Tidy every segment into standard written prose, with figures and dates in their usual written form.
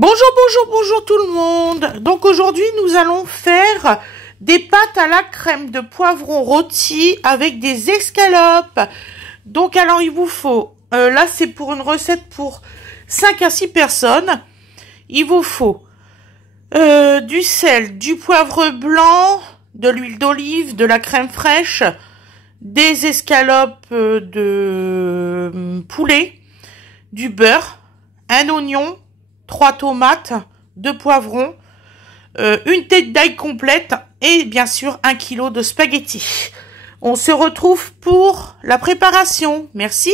Bonjour tout le monde. Donc aujourd'hui nous allons faire des pâtes à la crème de poivron rôti avec des escalopes. Donc alors il vous faut, là c'est pour une recette pour 5 à 6 personnes. Il vous faut du sel, du poivre blanc, de l'huile d'olive, de la crème fraîche, des escalopes de poulet, du beurre, un oignon, 3 tomates, 2 poivrons, une tête d'ail complète et bien sûr 1 kg de spaghettis. On se retrouve pour la préparation. Merci.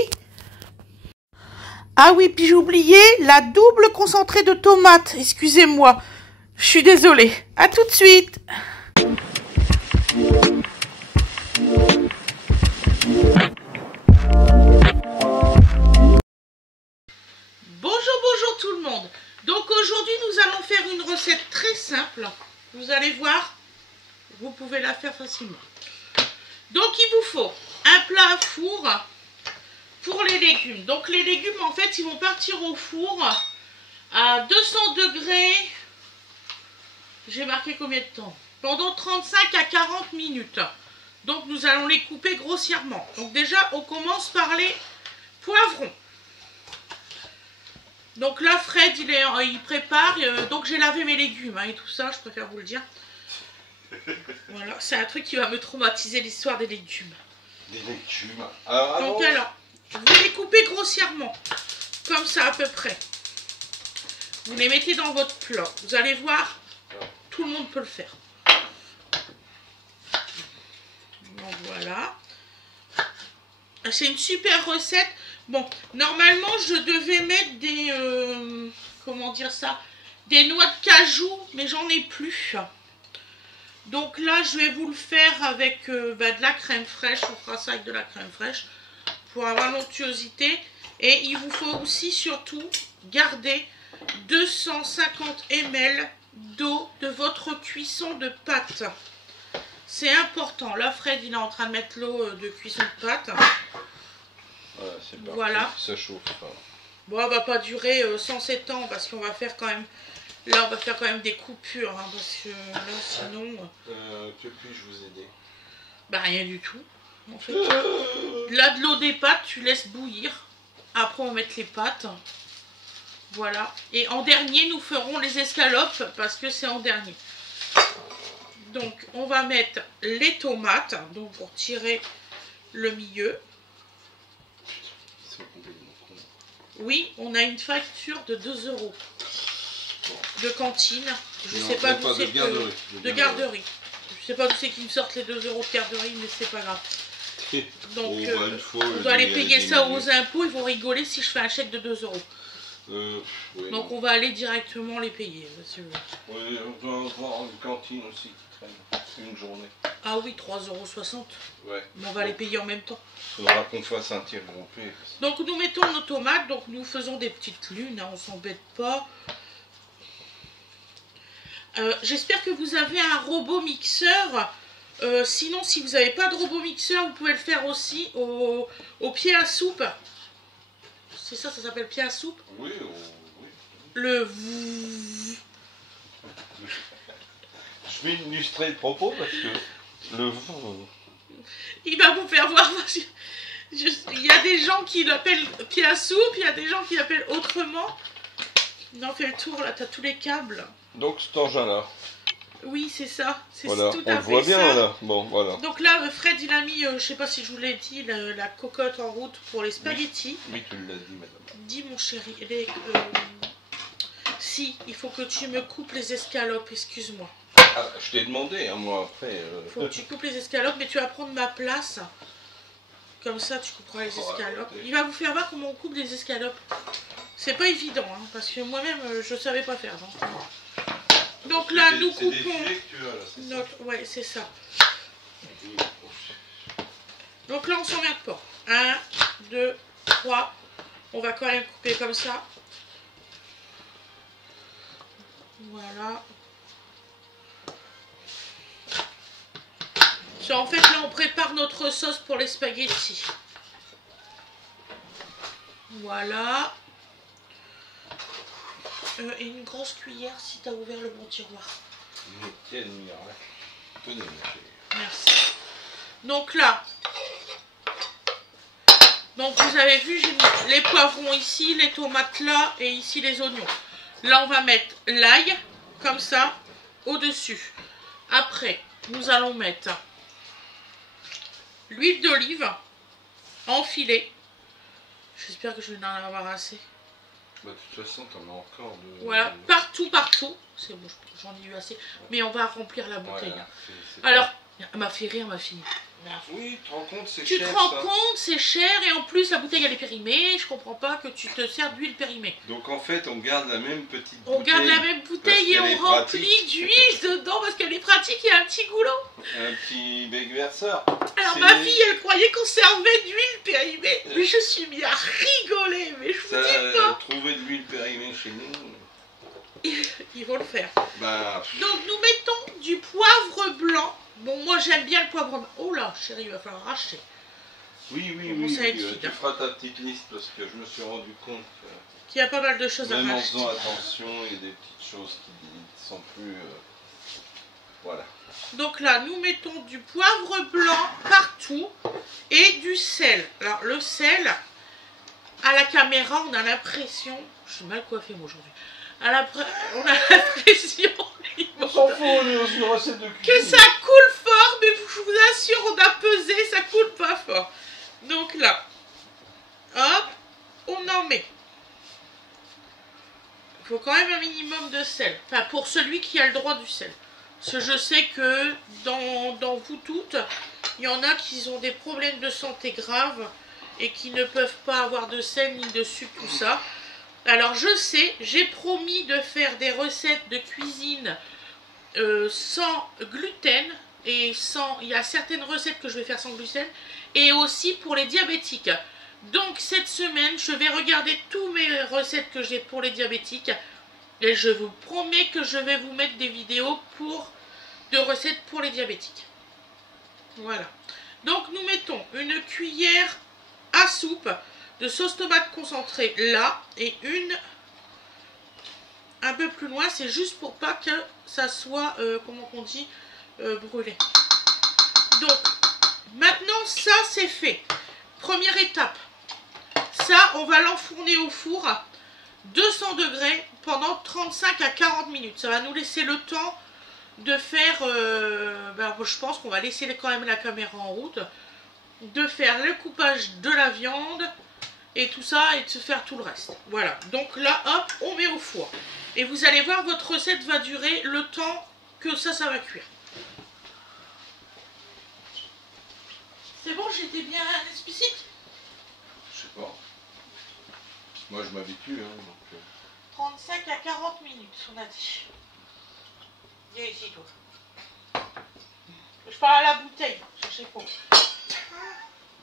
Ah oui, puis j'ai oublié la double concentrée de tomates. Excusez-moi. Je suis désolée. À tout de suite. Bonjour tout le monde. Donc aujourd'hui nous allons faire une recette très simple. Vous allez voir, vous pouvez la faire facilement. Donc il vous faut un plat à four pour les légumes. Donc les légumes en fait ils vont partir au four à 200 degrés. J'ai marqué combien de temps? Pendant 35 à 40 minutes. Donc nous allons les couper grossièrement. Donc déjà on commence par les poivrons. Donc là Fred il prépare, donc j'ai lavé mes légumes et tout ça, je préfère vous le dire. Voilà, c'est un truc qui va me traumatiser, l'histoire des légumes. Des légumes. Donc alors, vous les coupez grossièrement, comme ça à peu près. Vous les mettez dans votre plat. Vous allez voir, tout le monde peut le faire. Donc voilà. C'est une super recette. Bon, normalement, je devais mettre des... comment dire ça? Des noix de cajou, mais j'en ai plus. Donc là, je vais vous le faire avec de la crème fraîche. On fera ça avec de la crème fraîche pour avoir l'onctuosité. Et il vous faut aussi, surtout, garder 250 ml d'eau de votre cuisson de pâte. C'est important. Là, Fred, il est en train de mettre l'eau de cuisson de pâte. Voilà, ça chauffe. Bon, elle va pas durer 107 ans parce qu'on va faire quand même... Là, on va faire quand même des coupures, hein, parce que là, sinon... Que puis-je vous aider? Bah, rien du tout, en fait. Là, de l'eau des pâtes, tu laisses bouillir. Après, on va mettre les pâtes. Voilà. Et en dernier, nous ferons les escalopes, parce que c'est en dernier. Donc, on va mettre les tomates, donc pour tirer le milieu. Oui, on a une facture de 2 € de cantine. Je sais pas d'où c'est que... De garderie. Je sais pas d'où c'est qu'ils me sortent les 2 € de garderie, mais c'est pas grave. Donc, on doit aller payer ça aux impôts. Ils vont rigoler si je fais un chèque de 2 €. Oui, donc, on va aller directement les payer. Oui, on doit avoir une cantine aussi qui traîne une journée. Ah oui, 3,60 €. Ouais. Mais on va les payer en même temps. Il faudra qu'on fasse un tir groupé. Donc nous mettons nos tomates, donc nous faisons des petites lunes, hein, on s'embête pas. J'espère que vous avez un robot mixeur. Sinon, si vous n'avez pas de robot mixeur, vous pouvez le faire aussi au pied à soupe. C'est ça, ça s'appelle pied à soupe? Oui, oui. Le... Je vais illustrer le propos parce que le... Il va vous faire voir parce que... Il y a des gens qui l'appellent pied à soupe, il y a des gens qui l'appellent autrement. On fais le tour, là, t'as tous les câbles. Donc cet engin-là. Oui, c'est ça. C'est voilà, tout on à le fait voit bien, ça. là. Bon, voilà. Donc là, Fred, il a mis, je sais pas si je vous l'ai dit, la cocotte en route pour les spaghettis. Oui, tu l'as dit, madame. Dis, mon chéri. Si, il faut que tu me coupes les escalopes, excuse-moi. Ah, je t'ai demandé, hein, moi, après... Faut que tu coupes les escalopes, mais tu vas prendre ma place. Comme ça, tu couperas les escalopes. Il va vous faire voir comment on coupe les escalopes. C'est pas évident, hein, parce que moi-même, je savais pas faire. Donc là, nous coupons notre... Ouais, c'est ça. Donc là, on s'emmerde pas. 1, 2, 3. On va quand même couper comme ça. Voilà. En fait, là, on prépare notre sauce pour les spaghettis. Voilà. Et une grosse cuillère si tu as ouvert le bon tiroir. Mais quel miracle. Tenez, merci. Donc là, donc vous avez vu, j'ai mis les poivrons ici, les tomates là et ici les oignons. Là, on va mettre l'ail, comme ça, au-dessus. Après, nous allons mettre l'huile d'olive enfilée. J'espère que je vais en avoir assez. Bah, de toute façon, t'en as encore de... Voilà, partout, partout. C'est bon, j'en ai eu assez. Mais on va remplir la bouteille. Voilà, alors, elle m'a fait rire, ma fille. Oui, tu te rends compte, c'est Tu cher, te rends ça. compte, c'est cher et en plus la bouteille elle est périmée. Je comprends pas que tu te sers d'huile périmée. Donc en fait, on garde la même petite On bouteille. garde la même bouteille et on remplit d'huile dedans parce qu'elle est pratique et un petit goulot. Un petit bec-verseur. Alors ma fille, elle croyait qu'on servait d'huile périmée. Mais je suis mis à rigoler, mais je vous dis pas. Trouver de l'huile périmée chez nous. Ils vont le faire. Bah... Donc nous mettons du poivre blanc. Bon, moi j'aime bien le poivre blanc. Oh là, chérie, il va falloir racheter. Oui, Bon, ça va être vite, tu feras ta petite liste parce que je me suis rendu compte qu'il y a pas mal de choses à même en racheter. faisant attention, il y a des petites choses qui sont plus... voilà. Donc là, nous mettons du poivre blanc partout et du sel. Alors le sel, à la caméra, on a l'impression... Je suis mal coiffée moi aujourd'hui. On a l'impression... On s'en fout, on est dans une recette de cuisine. Que ça coule fort, mais je vous assure, on a pesé, ça coule pas fort. Donc là, hop, on en met. Il faut quand même un minimum de sel. Enfin, pour celui qui a le droit du sel. Parce que je sais que dans vous toutes, il y en a qui ont des problèmes de santé graves et qui ne peuvent pas avoir de sel ni de sucre, tout ça. Alors je sais, j'ai promis de faire des recettes de cuisine sans gluten et sans... Il y a certaines recettes que je vais faire sans gluten et aussi pour les diabétiques. Donc cette semaine, je vais regarder toutes mes recettes que j'ai pour les diabétiques et je vous promets que je vais vous mettre des vidéos de recettes pour les diabétiques. Voilà. Donc nous mettons une cuillère à soupe de sauce tomate concentrée là et une un peu plus loin, c'est juste pour pas que ça soit, comment on dit, brûlé. Donc, maintenant ça c'est fait. Première étape, ça on va l'enfourner au four à 200 degrés pendant 35 à 40 minutes. Ça va nous laisser le temps de faire, je pense qu'on va laisser quand même la caméra en route, de faire le coupage de la viande et tout ça, et de se faire tout le reste. Voilà, donc là, hop, on met au four. Et vous allez voir, votre recette va durer le temps que ça va cuire. C'est bon, j'étais bien explicite? Je sais pas. Moi, je m'habitue, hein, donc... 35 à 40 minutes, on a dit. Viens ici, toi. Je parle à la bouteille, je sais pas.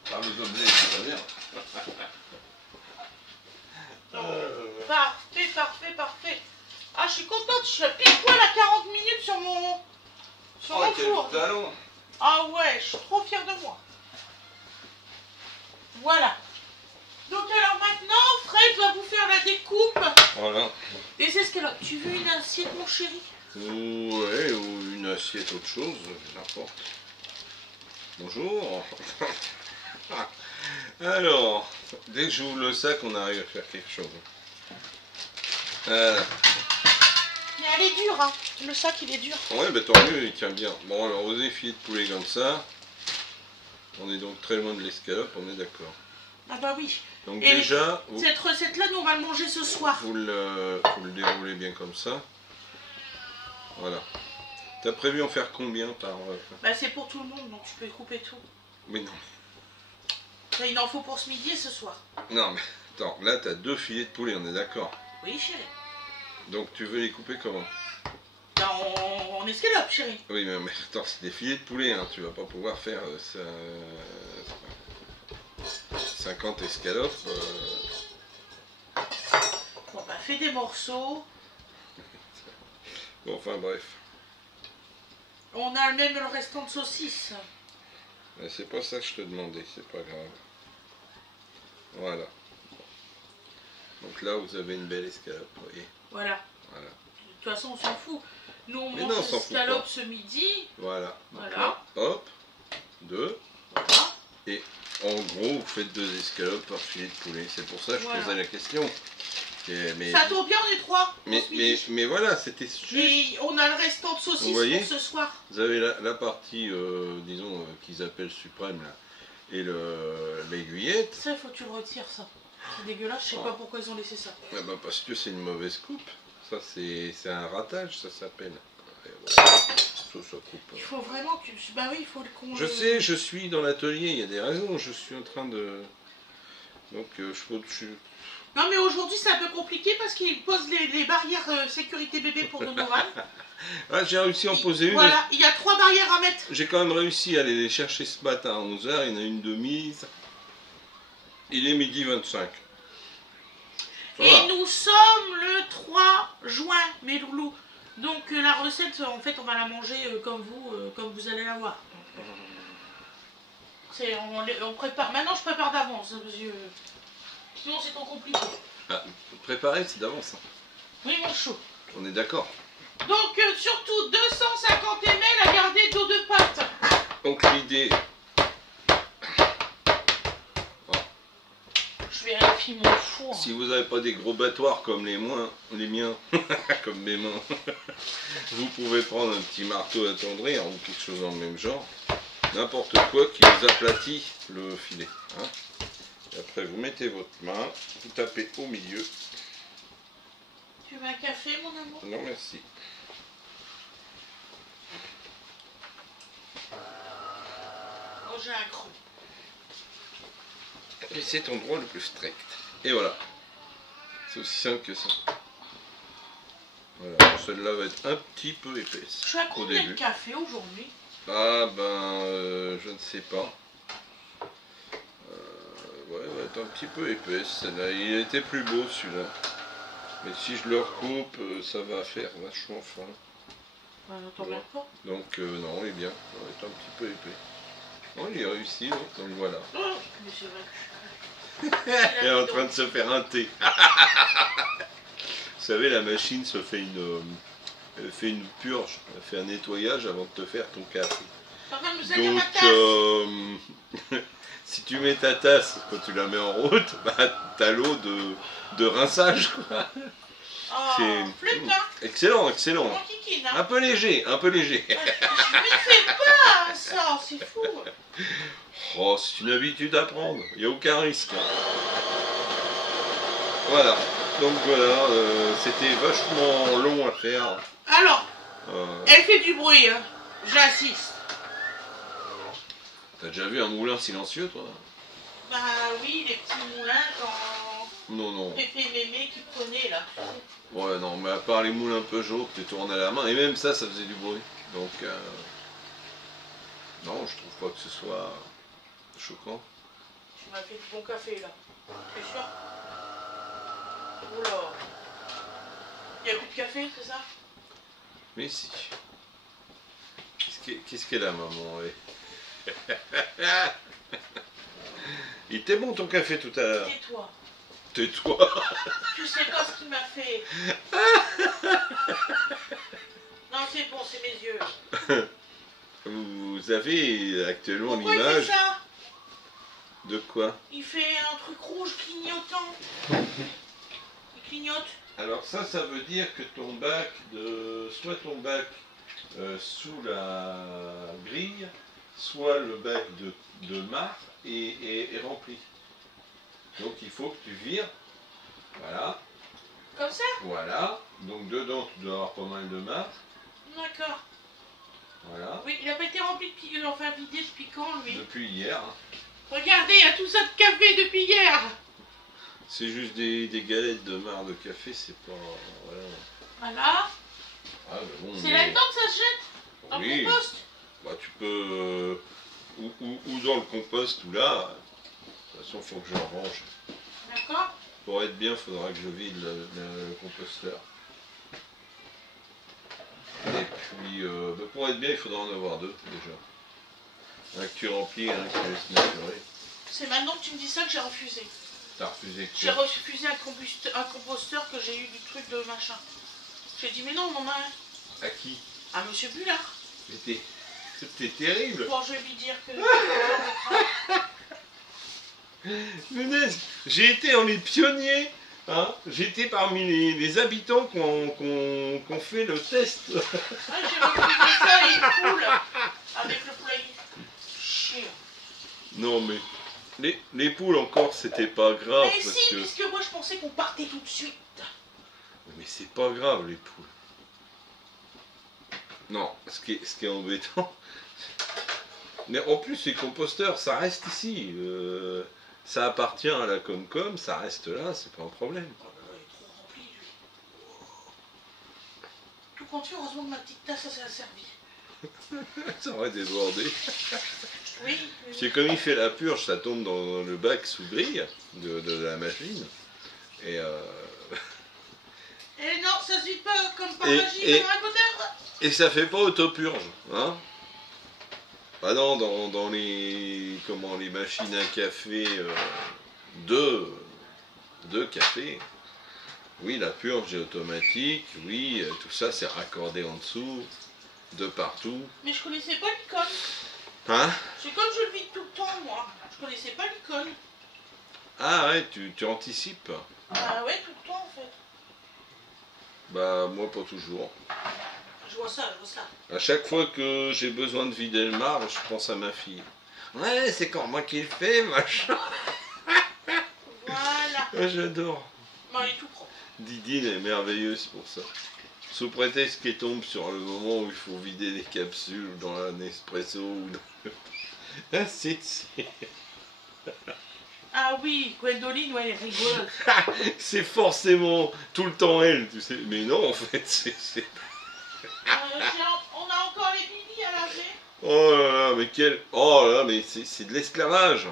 Par les objets, ça va bien. Parfait, parfait, parfait. Ah, je suis contente, je suis pile poil à 40 minutes sur mon four. Talon. Ah ouais, je suis trop fière de moi. Voilà. Donc alors maintenant, Fred va vous faire la découpe. Voilà. Et c'est ce qu'elle a. Tu veux une assiette, mon chéri? Ouais, ou une assiette, autre chose, n'importe. Bonjour. Alors, dès que j'ouvre le sac, on arrive à faire quelque chose. Voilà. Mais elle est dure, hein. Le sac, il est dur. Ouais, bah tant mieux, il tient bien. Bon, alors, aux filets de poulet comme ça. On est donc très loin de l'escalope, on est d'accord. Ah bah oui. Donc et déjà... cette recette-là, nous, on va le manger ce soir. Vous le déroulez bien comme ça. Voilà. T'as prévu en faire combien par... Bah c'est pour tout le monde, donc tu peux couper tout. Mais non. Ça, il en faut pour ce midi et ce soir. Non, mais attends, là, t'as 2 filets de poulet, on est d'accord? Oui, chérie. Donc tu veux les couper comment? Bah, en escalope, chérie. Oui, mais attends, c'est des filets de poulet, hein. Tu vas pas pouvoir faire 50 escalopes. Bon, bah, fais des morceaux. Bon, enfin, bref. On a même le restant de saucisses. C'est pas ça que je te demandais, c'est pas grave. Voilà. Donc là, vous avez une belle escalope, vous voyez. Voilà. Voilà. De toute façon, on s'en fout. Nous, on Mais mange non, on s'en fout l'escalope pas. ce midi. Voilà. Donc Voilà. là, hop, 2. Voilà. Et en gros, vous faites 2 escalopes par filet de poulet. C'est pour ça que je posais la question. Mais, ça tombe bien, on est 3. mais voilà, c'était juste. Et on a le restant de saucisses pour ce soir. Vous avez la partie, disons, qu'ils appellent suprême, là, et l'aiguillette. Ça, il faut que tu le retires, ça. C'est dégueulasse, je sais pas pourquoi ils ont laissé ça. Ah bah parce que c'est une mauvaise coupe. Ça, c'est un ratage, ça s'appelle. Voilà. Ça coupe. Il faut vraiment que... Bah oui, il faut le con... Je sais, je suis dans l'atelier, il y a des raisons. Je suis en train de... Donc, Non, mais aujourd'hui, c'est un peu compliqué parce qu'ils posent les barrières sécurité bébé pour Donovan. Ah, j'ai réussi à en poser une. Voilà, il y a 3 barrières à mettre. J'ai quand même réussi à aller les chercher ce matin à 11 h. Il y en a une de mise. Il est midi 25. Et nous sommes le 3 juin, mes loulous. Donc la recette, en fait, on va la manger comme vous allez la voir. On prépare. Maintenant, je prépare d'avance, parce que sinon c'est trop compliqué. Ah, préparer, c'est d'avance. Oui, mon chou. On est d'accord. Donc surtout 250 ml à garder d'eau de pâte. Donc l'idée... Je vérifie mon four. Si vous n'avez pas des gros battoirs comme les miens, comme mes mains, vous pouvez prendre un petit marteau à tendrir ou quelque chose dans le même genre. N'importe quoi qui vous aplatit le filet. Hein. Et après vous mettez votre main, vous tapez au milieu. Tu veux un café, mon amour? Non merci. Oh, j'ai un creux. Et c'est ton endroit le plus strict. Et voilà. C'est aussi simple que ça. Voilà, celle-là va être un petit peu épaisse. Je suis à combien de café aujourd'hui? Ah ben, je ne sais pas. Ouais, elle va être un petit peu épaisse celle-là. Il était plus beau celui-là. Mais si je le recoupe, ça va faire vachement fin. Bah, t'en regardes pas. Donc non, il est bien. Ça va être un petit peu épais. Bon, il est réussi, donc voilà. Oh, mais c'est vrai que Elle est en train de se faire un thé. Vous savez, la machine se fait elle fait une purge, elle fait un nettoyage avant de te faire ton café. Donc, si tu mets ta tasse, quand tu la mets en route, bah, t'as l'eau de rinçage, quoi. Oh, flûte, hein. Excellent, excellent. Mon kikine, hein. Un peu léger, un peu léger. Je ne fais pas ça, c'est fou. Oh, c'est une habitude à prendre, il n'y a aucun risque. Voilà, donc voilà, c'était vachement long à faire. Alors, elle fait du bruit, hein. J'insiste. T'as déjà vu un moulin silencieux, toi? Bah oui, les petits moulins quand... Non, non. Pépé et Mémé qui prenaient, là. Ouais, non, mais à part les moulins Peugeot que tu tournes à la main, et même ça, ça faisait du bruit. Donc, non, je trouve pas que ce soit choquant. Tu m'as fait du bon café, là. T'es sûr? Oula. Il n'y a plus de café, c'est ça? Mais si. Qu'est-ce qu'elle a, maman? Il était bon ton café tout à l'heure. Tais-toi. Tais-toi. Tu sais pas ce qu'il m'a fait. Non, c'est bon, c'est mes yeux. Vous avez actuellement Pourquoi l'image. il fait ça? De quoi? Il fait un truc rouge clignotant. Il clignote. Alors ça veut dire que ton bac, soit ton bac sous la grille, soit le bac de marc est rempli. Donc il faut que tu vires. Voilà. Comme ça? Voilà. Donc dedans tu dois avoir pas mal de marc. D'accord. Voilà. Oui, il n'a pas été rempli de enfin vidé de piquant, lui. Depuis hier. Hein. Regardez, il y a tout ça de café depuis hier. C'est juste des galettes de marc de café, c'est pas... Voilà. Ah, bon, c'est là-dedans que ça se jette? Dans le compost? Bah tu peux... ou dans le compost ou là. De toute façon, il faut que je le range. D'accord. Pour être bien, il faudra que je vide le composteur. Et puis, pour être bien, il faudra en avoir 2 déjà. Un que tu remplis et un que tu laisses maturer. C'est maintenant que tu me dis ça que j'ai refusé. T'as refusé J'ai quoi? refusé un composteur que j'ai eu du truc de machin. J'ai dit mais non, on en a un. À qui? À Monsieur Bullard. Mais t'es terrible. Bon, je vais lui dire que... Punaise, j'ai été dans les pionniers. Hein, j'étais parmi les habitants qui ont fait le test. Ah, j'ai refusé ça et une poule. Avec le poulailler. Chier. Non mais les poules encore c'était pas grave Mais parce si, que... puisque moi je pensais qu'on partait tout de suite. Mais c'est pas grave les poules. Non, ce qui est embêtant. Mais en plus les composteurs ça reste ici. Ça appartient à la Comcom, ça reste là, c'est pas un problème. Oh là là, il est trop rempli lui. Tout compte fait, heureusement que ma petite tasse ça a servi. Ça aurait débordé. Oui. C'est comme il fait la purge, ça tombe dans le bac sous grille de la machine. Et Et non, ça se vide pas comme par Et- magie et- dans Harry Potter. Et ça fait pas autopurge, hein? Ah non, dans les machines à café, deux cafés, oui, la purge est automatique, oui, tout ça c'est raccordé en dessous, de partout. Mais je connaissais pas l'icône. Hein? C'est comme je le vide tout le temps, moi. Je connaissais pas l'icône. Ah ouais, tu anticipes? Ah ouais, tout le temps en fait. Bah moi pas toujours. Je vois ça, je vois ça. À chaque fois que j'ai besoin de vider le marbre, je pense à ma fille. Ouais, c'est quand moi qui le fais, machin. Voilà. Ah, j'adore. Bon, il est tout propre. Didine est merveilleuse pour ça. Sous prétexte qu'elle tombe sur le moment où il faut vider les capsules dans un espresso ou dans... Ah, c'est... Ah oui, Gwendoline, ouais, elle est rigolote. c'est forcément tout le temps elle, tu sais. Mais non, en fait, c'est... On a encore les bibis à laver. Oh là là, mais quel... Oh là là, mais c'est de l'esclavage.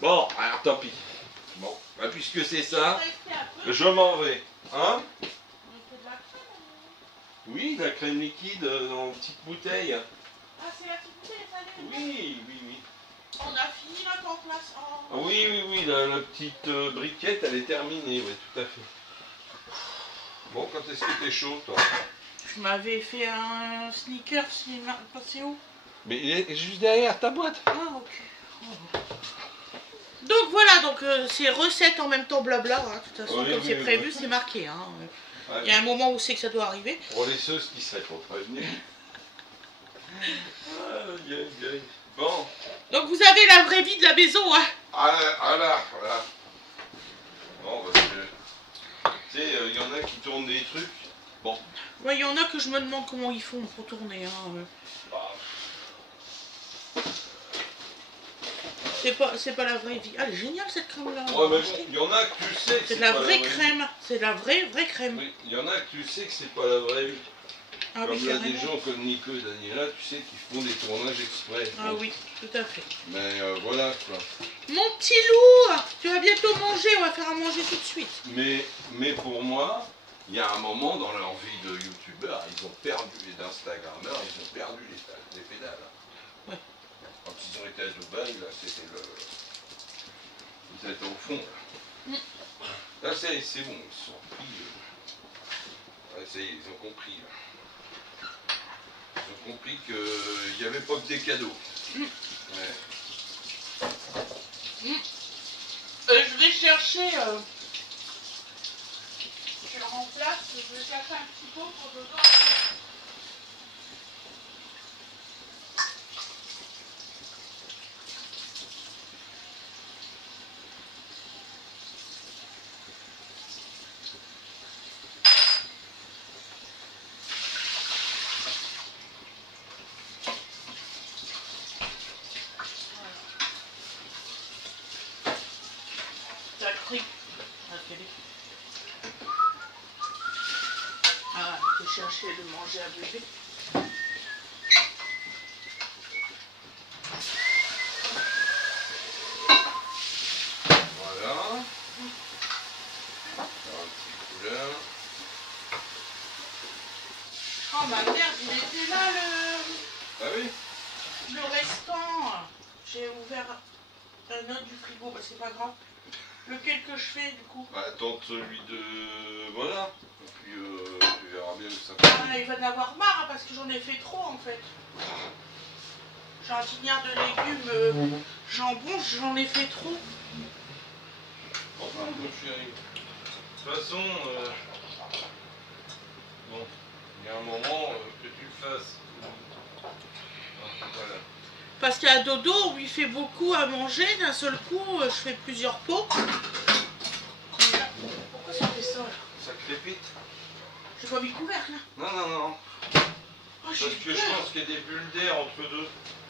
Bon, alors tant pis. Bon, bah, puisque c'est ça, Restez un peu. je m'en vais. Hein? On fait de la crème. Oui, la crème liquide dans une petite bouteille. Ah, c'est la petite bouteille, ça allait. Oui, oui, oui. On a fini là qu'en place. Ah oui, oui, oui, la petite briquette, elle est terminée, oui, tout à fait. Bon, quand est-ce que t'es chaud, toi? Je m'avais fait un sneaker, c'est où? Mais il est juste derrière ta boîte. Ah, ok. Donc voilà, donc c'est recettes en même temps blabla, hein. De toute façon, Oui, comme oui, c'est oui, prévu, oui. c'est marqué. Hein. Ouais. Il y a un moment où c'est que ça doit arriver. Pour les ceux qui seraient pas prévenus. Aïe, aïe, aïe. Bon. Donc vous avez la vraie vie de la maison, hein. Voilà. Bon, parce que... Tu sais, il y en a qui tournent des trucs. Bon. Ouais, il y en a que je me demande comment ils font pour tourner. Hein. Bah, C'est pas la vraie vie. Ah, elle est géniale cette crème là. ouais, mais bon, il y en a que tu sais que C'est de la pas vraie vie. crème. C'est de la vraie crème. Oui, il y en a que tu sais que c'est pas la vraie vie. Ah Comme oui, il y a des carrément. gens comme Nico et Daniela, tu sais, qui font des tournages exprès. Ah oui, tout à fait. Mais voilà quoi. Mon petit loup, tu vas bientôt manger, on va faire à manger tout de suite. Mais pour moi, il y a un moment dans leur vie de youtubeurs, ils ont perdu, et d'instagrammeurs, ils ont perdu les pédales. Ouais. Quand ils ont été à Dubaï, là, c'était le... Ils étaient au fond. Là, c'est bon, ils se sont pris... Ouais, ça y est, ils ont compris. Là. Ils ont compris qu'il n'y avait pas que des cadeaux. Ouais. Je vais chercher... Je le remplace, je vais chercher un petit pot pour dedans. La crique. Ah, je vais chercher de manger à bébé. Voilà. Un petit couleur. Oh ma merde, il était là Ah oui? le restant. J'ai ouvert. un autre du frigo, bah c'est pas grave. Lequel que je fais du coup? Bah, tente celui de... Voilà. Et puis tu verras bien où ça Ah, il va en avoir marre hein, parce que j'en ai fait trop en fait. J'ai un milliard de légumes, jambon, j'en ai fait trop. Enfin, mon chéri. De toute façon, bon, il y a un moment que tu le fasses. Voilà. Parce qu'à Dodo, on lui fait beaucoup à manger. D'un seul coup, je fais plusieurs pots. Pourquoi ça fait ça là? Ça crépite? J'ai pas mis couvercle là. Non, non, non. Oh, Parce que je pense qu'il y a des bulles d'air entre deux.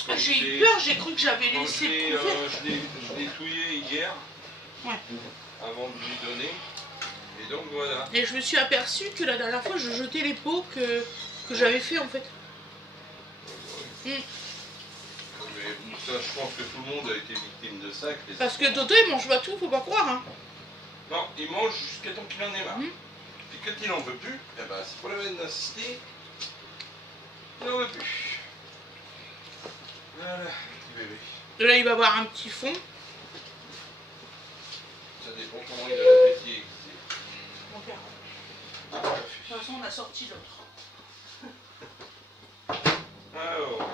Ah, j'ai eu peur, j'ai cru que j'avais Quand laissé le couvercle. je l'ai touillé hier. Ouais. Avant de lui donner. Et donc voilà. Et je me suis aperçue que la dernière fois, je jetais les pots que j'avais fait en fait. Mais ça, je pense que tout le monde a été victime de ça. Parce que Dodo, il mange pas tout, faut pas croire. Hein. Non, il mange jusqu'à temps qu'il en ait marre. Et quand il en veut plus, eh ben, c'est pas la peine d'insister. Il n'en veut plus. Voilà, petit bébé. Et là, il va avoir un petit fond. Ça dépend comment il a l'appétit. On verra. De toute façon, on a sorti l'autre. Alors.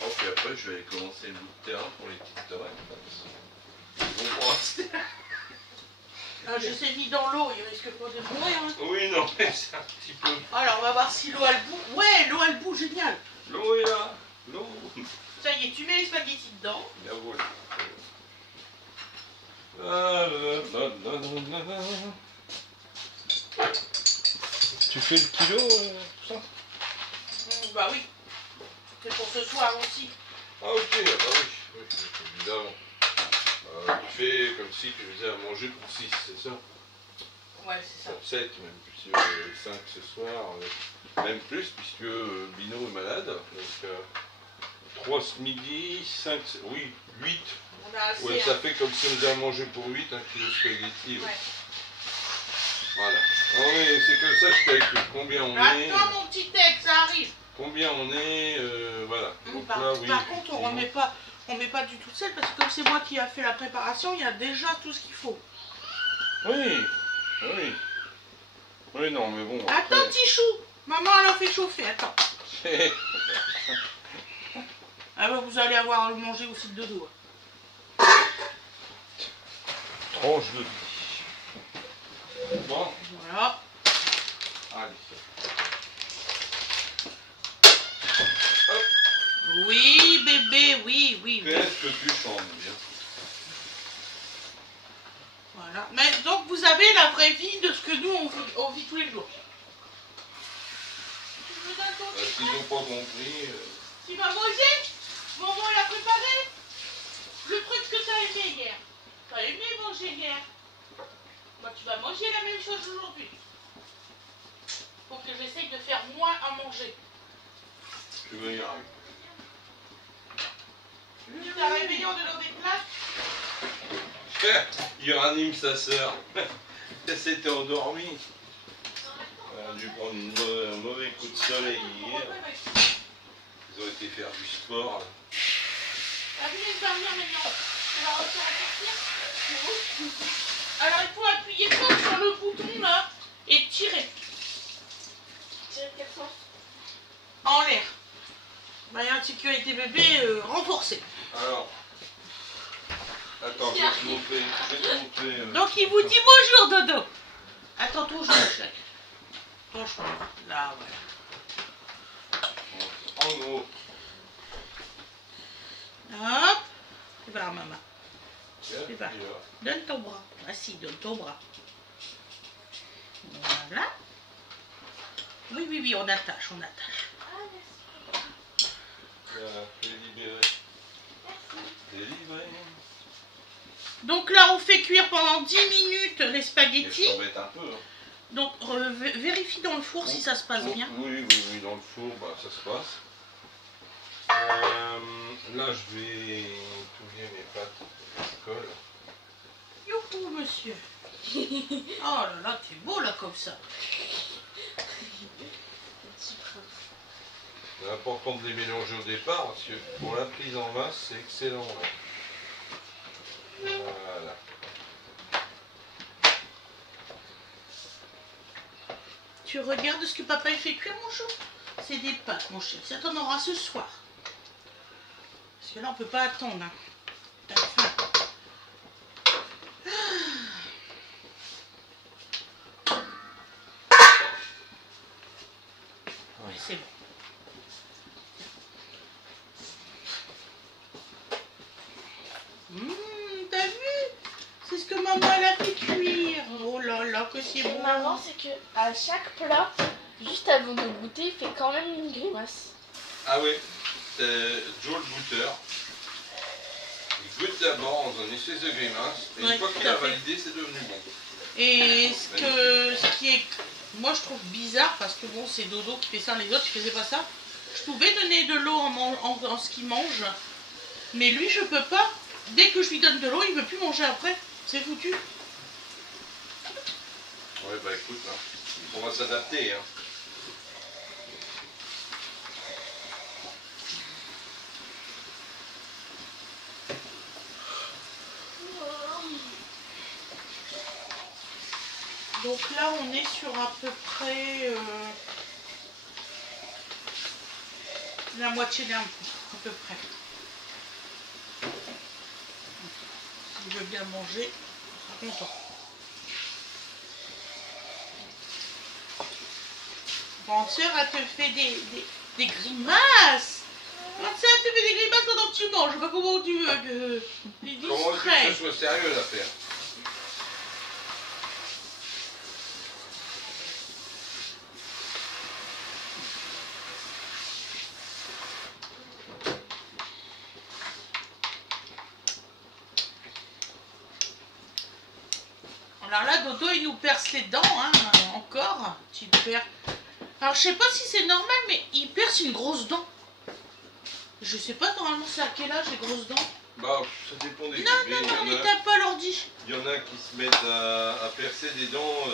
Oh, puis après, je vais aller commencer le bout de terrain pour les petites tomates. Ils vont pour rester. Ah, je les ai mis dans l'eau, il risque pas de mourir. Hein. Oui, non, mais c'est un petit peu. Alors, on va voir si l'eau a le bout. Ouais, l'eau a le bout, génial. L'eau est là. L'eau. Ça y est, tu mets les spaghettis dedans. Bien voilà. Ah, tu fais le kilo, tout ça? Bah oui. C'est pour ce soir aussi. Ah ok, ah bah oui, oui, évidemment. Tu fais comme si tu faisais à manger pour 6, c'est ça? Ouais, c'est ça. Pour 7 même, puisque 5 ce soir, même plus, puisque Bino est malade. Donc 3 ce midi, 5, oui, 8. On a assez. Ouais, ça fait comme si on faisait à manger pour 8, un kilo de spaghetti. Ouais. Voilà. Ah oui, c'est comme ça, je calcule combien on est. Attends mon petit texte, ça arrive. Combien on est, voilà. Donc Par là, oui, contre, on met pas du tout de sel parce que comme c'est moi qui a fait la préparation, il y a déjà tout ce qu'il faut. Oui, oui. Oui, non, mais bon. Attends, après... petit chou. Maman, elle a fait chauffer, attends. Ah bah, vous allez avoir à le manger aussi de Dodo. Tranche de vie. Bon. Voilà. Allez. Oui, bébé, oui, oui. Qu'est-ce que tu chantes bien. Voilà. Mais donc, vous avez la vraie vie de ce que nous, on vit tous les jours. Tu me donnes ton petit S'ils n'ont pas compris... Tu vas manger? Maman, elle a préparé le truc que tu as aimé hier. Tu as aimé manger hier. Bah, tu vas manger la même chose aujourd'hui. Faut que j'essaye de faire moins à manger. Tu veux y arriver. Tu t'as réveillé en donnant des plaques? Il ranime sa sœur. Elle s'était endormie. Elle a dû prendre un mauvais coup de soleil hier. Ils ont été faire du sport. T'as vu les dernières maintenant? Tu vas réussir à sortir? Alors il faut appuyer fort sur le bouton là et tirer. Tirer de quel sens? En l'air. Bah, il y a une sécurité bébé renforcée. Alors, attends, je vais te montrer. Donc il vous dit bonjour Dodo. Attends, ton genou, chèque. Ton genou. Là, voilà. En gros. Hop. Et voilà, maman. Et voilà. Donne ton bras. Ah si, donne ton bras. Voilà. Oui, oui, oui, on attache, on attache. Voilà, je l'ai libéré. Délivré. Donc là, on fait cuire pendant 10 minutes les Et spaghettis. je t'embête un peu. Hein. Donc, vérifie dans le four si ça se passe bien. Oui, oui, oui, dans le four, bah, ça se passe. Là, je vais touiller mes pâtes à colle. Youhou, monsieur. Oh là là, t'es beau là comme ça. C'est important de les mélanger au départ parce que pour la prise en masse, c'est excellent. Là. Voilà. Tu regardes ce que papa il fait cuire, mon chou? C'est des pâtes, mon cher. Ça t'en aura ce soir. Parce que là, on peut pas attendre. Hein. T'as faim. Oui, c'est bon. T'as vu? C'est ce que maman elle a fait cuire. Oh là là, que c'est bon. Maman, c'est que à chaque plat, juste avant de goûter, il fait quand même une grimace. Ah oui, c'est Joe le goûteur. Il goûte d'abord dans un espèce de grimace. Et Ouais, une fois qu'il a validé, c'est devenu bon. Et ce qui est, moi je trouve bizarre, parce que bon, c'est Dodo qui fait ça, les autres ils faisaient pas ça. Je pouvais donner de l'eau en ce qu'il mange, mais lui je peux pas. Dès que je lui donne de l'eau, il veut plus manger après. C'est foutu. Ouais, bah écoute, hein, on va s'adapter. Hein. Donc là, on est sur à peu près la moitié d'un coup, à peu près. S'il veut bien manger, il sera content. Grande sœur, elle te fait des grimaces. Grande sœur, elle te fait des grimaces pendant que tu manges. Je sais pas comment tu veux que les Comment tu veux que ce soit sérieux l'affaire? Alors là, Dodo, il nous perce les dents, hein, encore. Tu perds. Alors, je sais pas si c'est normal, mais il perce une grosse dent. Je sais pas, normalement, c'est à quel âge, les grosses dents? Bah, ça dépend des Non, mais tape pas l'ordi. Il y en a qui se mettent à percer des dents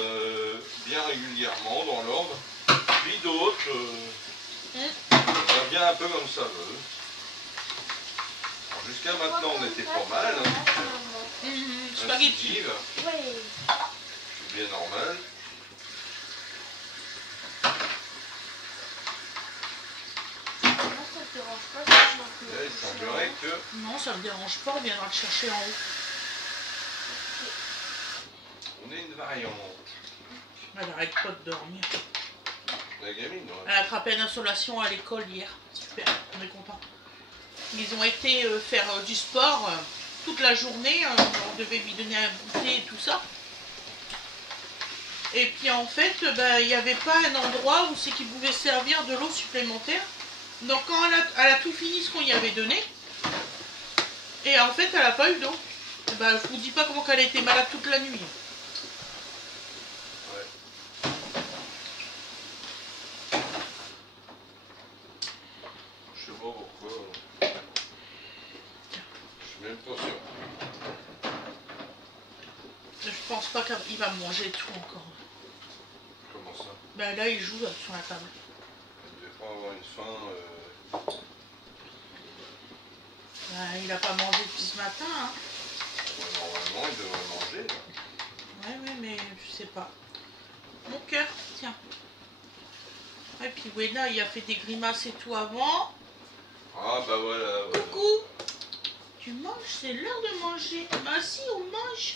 bien régulièrement dans l'ordre. Puis d'autres, ça vient un peu comme ça veut. Jusqu'à maintenant, on était pas mal. Hein. Spaghetti. Oui. C'est bien normal. Ça te dérange pas si je m'en fous. Là, il semblerait que... Non, ça me dérange pas, on viendra le chercher en haut. On est une variante. Elle arrête pas de dormir. La gamine, ouais. Elle a attrapé une insolation à l'école hier. Super, on est content. Ils ont été faire du sport toute la journée. On devait lui donner un goûter et tout ça. Et puis en fait, il n'y avait pas un endroit où c'est qu'il pouvait servir de l'eau supplémentaire. Donc quand elle a tout fini ce qu'on y avait donné, et en fait elle n'a pas eu d'eau. Je vous dis pas comment elle a été malade toute la nuit. Ouais. Je sais pas pourquoi. Je suis même pas sûr. Je pense pas qu'il va manger tout encore. Comment ça? Là il joue sur la table. Il devait pas avoir une faim. Il n'a pas mangé depuis ce matin. Hein. Normalement, il devrait manger. Là. Ouais, mais je sais pas. Mon cœur, tiens. Et puis Wena, il a fait des grimaces et tout avant. Ah bah voilà. Coucou. Tu manges, c'est l'heure de manger. Bah si, on mange.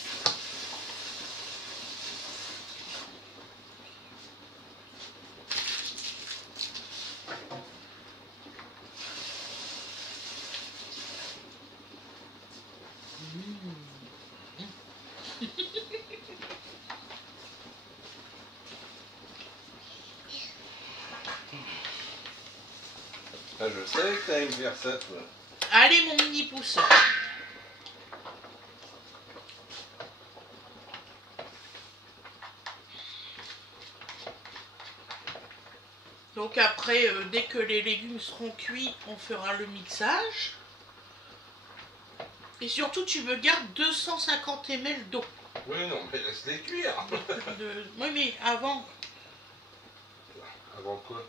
Ah, je savais que t'allais me faire ça, toi. Allez, mon mini pouce. Donc après, dès que les légumes seront cuits, on fera le mixage. Et surtout, tu me gardes 250 ml d'eau. Oui, non, mais laisse-les cuire. Oui, mais avant. Avant quoi?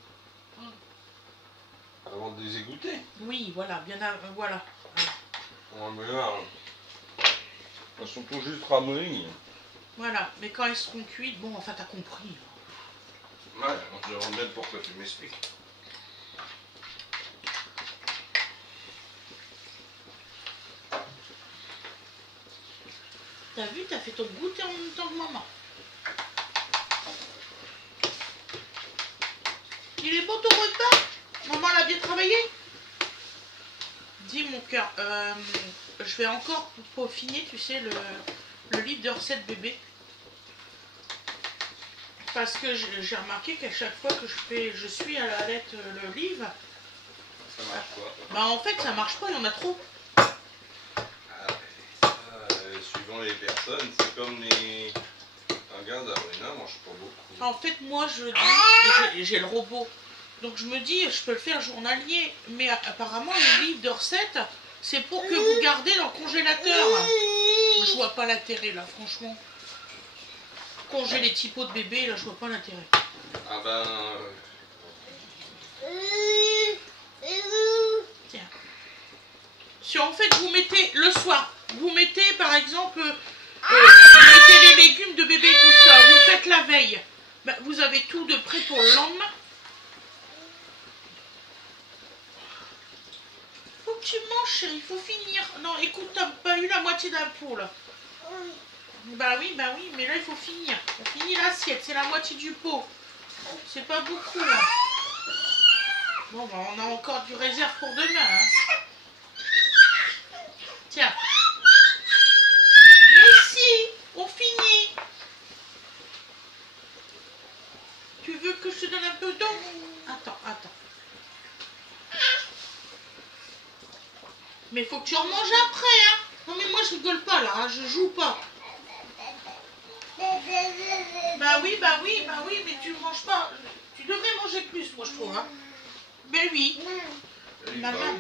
Avant de les égoutter. Oui, voilà, bien voilà. Ouais, mais là, elles sont tout juste ramollies. Voilà, mais quand elles seront cuites, bon, enfin, t'as compris. Ouais, on se demande même pourquoi tu m'expliques. T'as vu, t'as fait ton goûter en même temps que maman. Il est bon ton repas? Maman l'a bien travaillé? Dis mon cœur, je vais encore peaufiner, tu sais, le livre de recettes bébé. Parce que j'ai remarqué qu'à chaque fois que je suis à la lettre le livre, Ça marche quoi? bah en fait ça marche pas, il y en a trop. Suivant les personnes, c'est comme les... Regarde, Abrina mange pas beaucoup. En fait moi j'ai le robot. Donc je me dis, je peux le faire journalier. Mais apparemment le livre de recettes, c'est pour que vous gardez dans le congélateur. Je vois pas l'intérêt là, franchement. Congeler les typos de bébé, là je vois pas l'intérêt. Ah ben... Tiens. Si en fait vous mettez le soir, vous mettez par exemple, vous mettez les légumes de bébé tout ça, vous faites la veille, ben, vous avez tout de prêt pour le lendemain. Faut que tu manges chérie, il faut finir. Non écoute, t'as pas eu la moitié d'un pot là. Bah oui, mais là il faut finir. On finit l'assiette, c'est la moitié du pot. C'est pas beaucoup. Hein. Bon, bah on a encore du réserve pour demain. Hein. Tiens. Mais si, on finit. Tu veux que je te donne un peu d'eau? Attends. Mais faut que tu en manges après, hein. Non mais moi je rigole pas là, hein. Je joue pas. Bah oui, mais tu manges pas. Tu devrais manger plus, moi je trouve. Hein. Ben oui. Maman.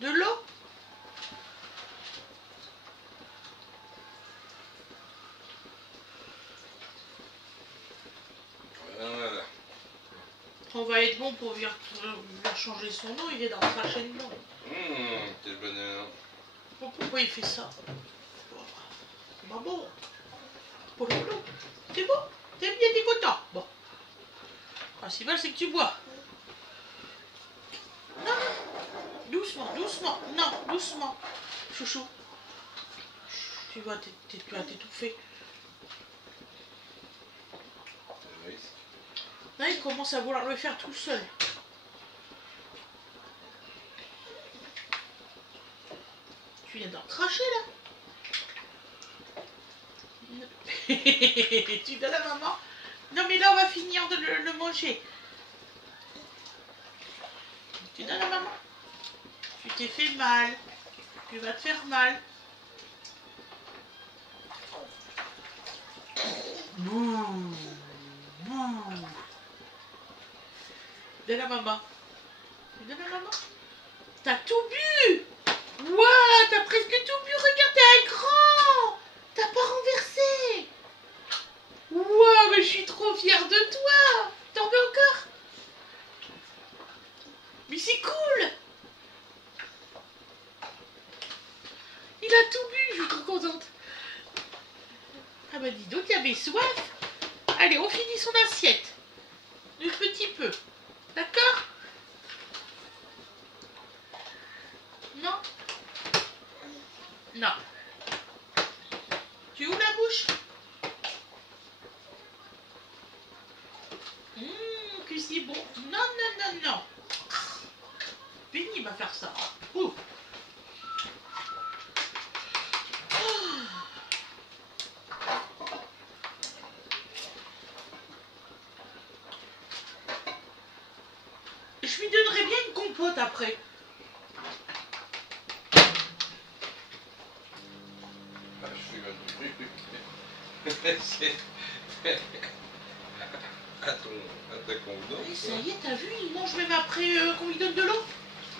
De l'eau? Voilà. On va être bon pour venir changer son eau, il vient d'en cracher dedans. Quel bonheur. Pourquoi il fait ça? C'est pas bon. Pour l'eau. C'est bon? T'aimes bien, t'es content? Bon. Le principal, c'est que tu bois. Non. Doucement. Non, doucement. Chouchou. Tu vas t'étouffer. Là, il commence à vouloir le faire tout seul. Tu viens d'en cracher, là? Tu donnes à maman? Non, mais là, on va finir de le manger. Tu donnes à maman? Tu t'es fait mal. Tu vas te faire mal. Bouh. Donne à maman. Tu donnes à maman? T'as tout bu! Ouah, t'as presque tout bu. Regarde, t'es un grand. T'as pas renversé. Ouah, mais je suis trop fière de toi. T'en veux encore? Mais c'est cool. Il a tout bu, je suis trop contente. Ah bah dis donc, il avait soif. Allez, on finit son assiette. Un petit peu. D'accord? Non? Non. Tu ouvres la bouche? Que c'est bon. Non. Pénible à faire ça. Ouh. Je lui donnerais bien une compote après. Je suis un truc. C'est... à ta convenance. Et ça y est, t'as vu, il mange même après qu'on lui donne de l'eau.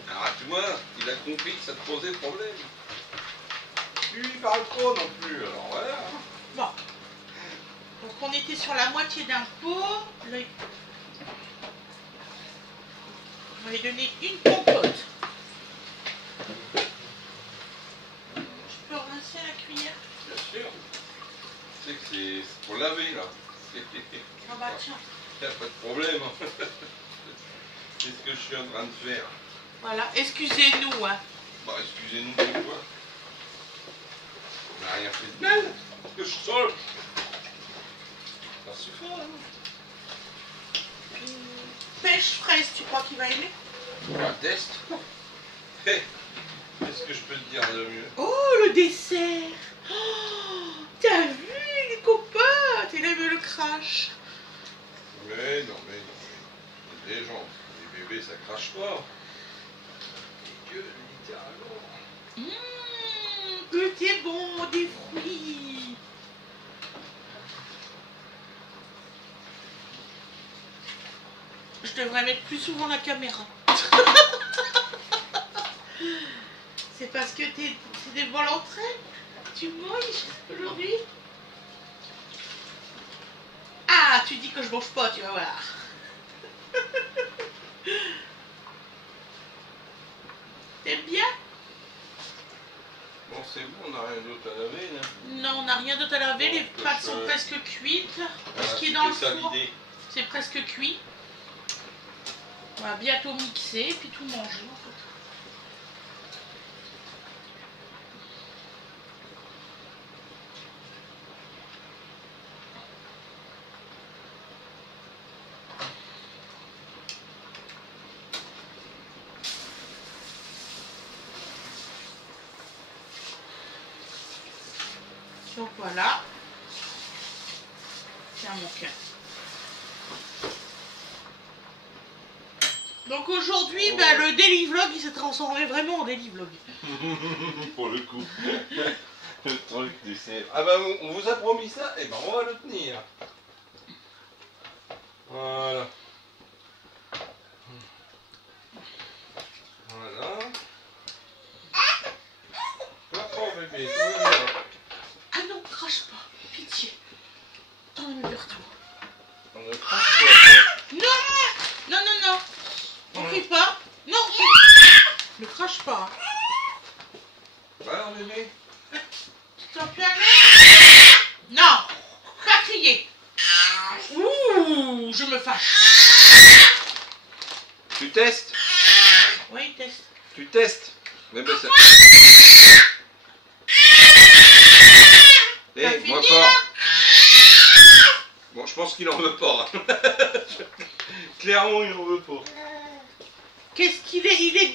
Arrête-moi, il a compris que ça te posait problème. Lui, il parle trop non plus, alors voilà. Bon. Donc on était sur la moitié d'un pot. Là, On va lui donner une compote. Je peux rincer à la cuillère? Bien sûr. Tu sais que c'est pour laver là. Ah bah tiens. Il n'y a pas de problème. C'est ce que je suis en train de faire. Voilà, excusez-nous. Hein. Bah excusez-nous pourquoi. On n'a rien fait de mal. Que je sors. Ça suffit. Hein. Pêche fraise, tu crois qu'il va aimer? Un test. Hey, qu'est-ce que je peux te dire de mieux? Oh, le dessert. Oh, t'as vu les copotes? Il aime le crash. Mais non. Des gens, les bébés ça crache pas. Et Dieu, littéralement. Que t'es bon, des fruits. Je devrais mettre plus souvent la caméra. C'est parce que c'est des bonnes entrées. Tu manges aujourd'hui? Ah, tu dis que je mange pas, tu vas voir. T'aimes bien? Bon, c'est bon, on n'a rien d'autre à laver là. Non, on n'a rien d'autre à laver. Bon, Les pâtes sont presque cuites. Ce qui est dans le four, c'est presque cuit. On va bientôt mixer et puis tout manger en fait. Donc voilà. Tiens mon cœur. Donc aujourd'hui, bah, le daily vlog, il s'est transformé vraiment en daily vlog. Pour le coup. Le truc du cerf. Ah bah on vous a promis ça, et ben on va le tenir. Voilà. Voilà. Oh bébé, tout va bien. Ah non, crache pas, pitié. T'en as mis partout. On ne crache pas. Non, non, non, non. On crie pas. Non, ne crache pas. Alors bébé. T'en peux aller? Non, pas crier. Ouh, je me fâche. Tu testes? Oui, teste. Tu testes? Mais ben ça. T'as Eh, moi fini, pas. là? Bon, je pense qu'il en veut pas. Clairement, il en veut pas. Qu'est-ce qu'il est? Il est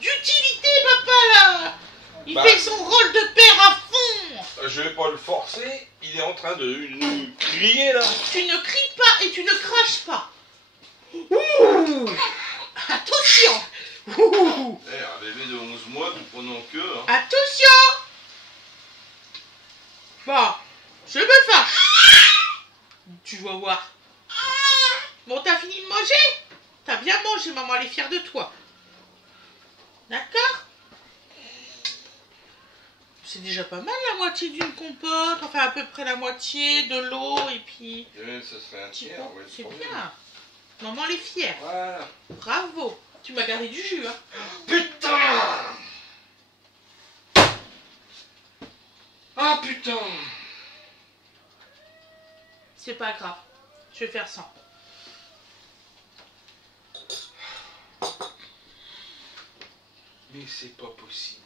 d'utilité, papa, là. Il Bah. fait son rôle de père à fond. Je vais pas le forcer. Il est en train de nous crier là. Tu ne cries pas et tu ne craches pas. Ouh. Attention. Ouh. Eh, un bébé de 11 mois, nous prenons que. Hein. Attention. Bon, je me fâche. Tu vas voir. Bon, t'as fini de manger? T'as bien mangé, maman, elle est fière de toi. D'accord? C'est déjà pas mal la moitié d'une compote, enfin à peu près la moitié de l'eau et puis... Et même ça serait un tiers, ouais, c'est trop bien. Maman, elle est fière. Voilà. Bravo. Tu m'as gardé du jus, hein. Putain! Ah putain! C'est pas grave. Je vais faire ça. Mais c'est pas possible.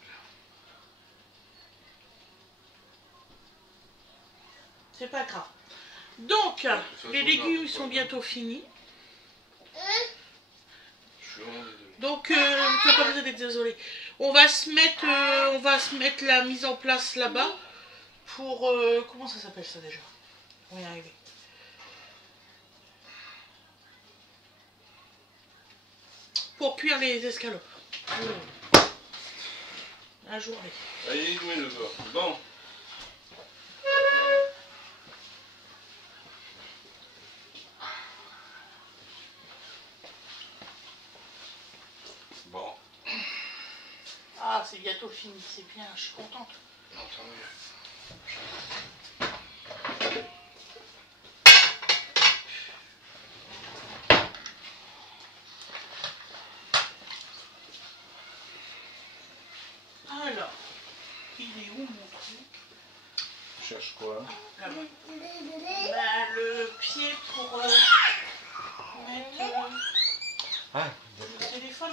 C'est pas grave. Donc, façon, les là, légumes faut sont pas- bientôt finis. Je suis vraiment désolé. Donc, tu n'as pas besoin d'être désolé. On va se mettre la mise en place là-bas pour... comment ça s'appelle ça déjà? On va y arriver. Pour cuire les escalopes. La journée. Allez, où est le bord? Bon. Bon. Ah, c'est bientôt fini, c'est bien, je suis contente. Non, tant mieux. Alors, il est où mon truc? Tu cherches quoi? Là-bas. Bah, le pied pour mettre Ah, le téléphone.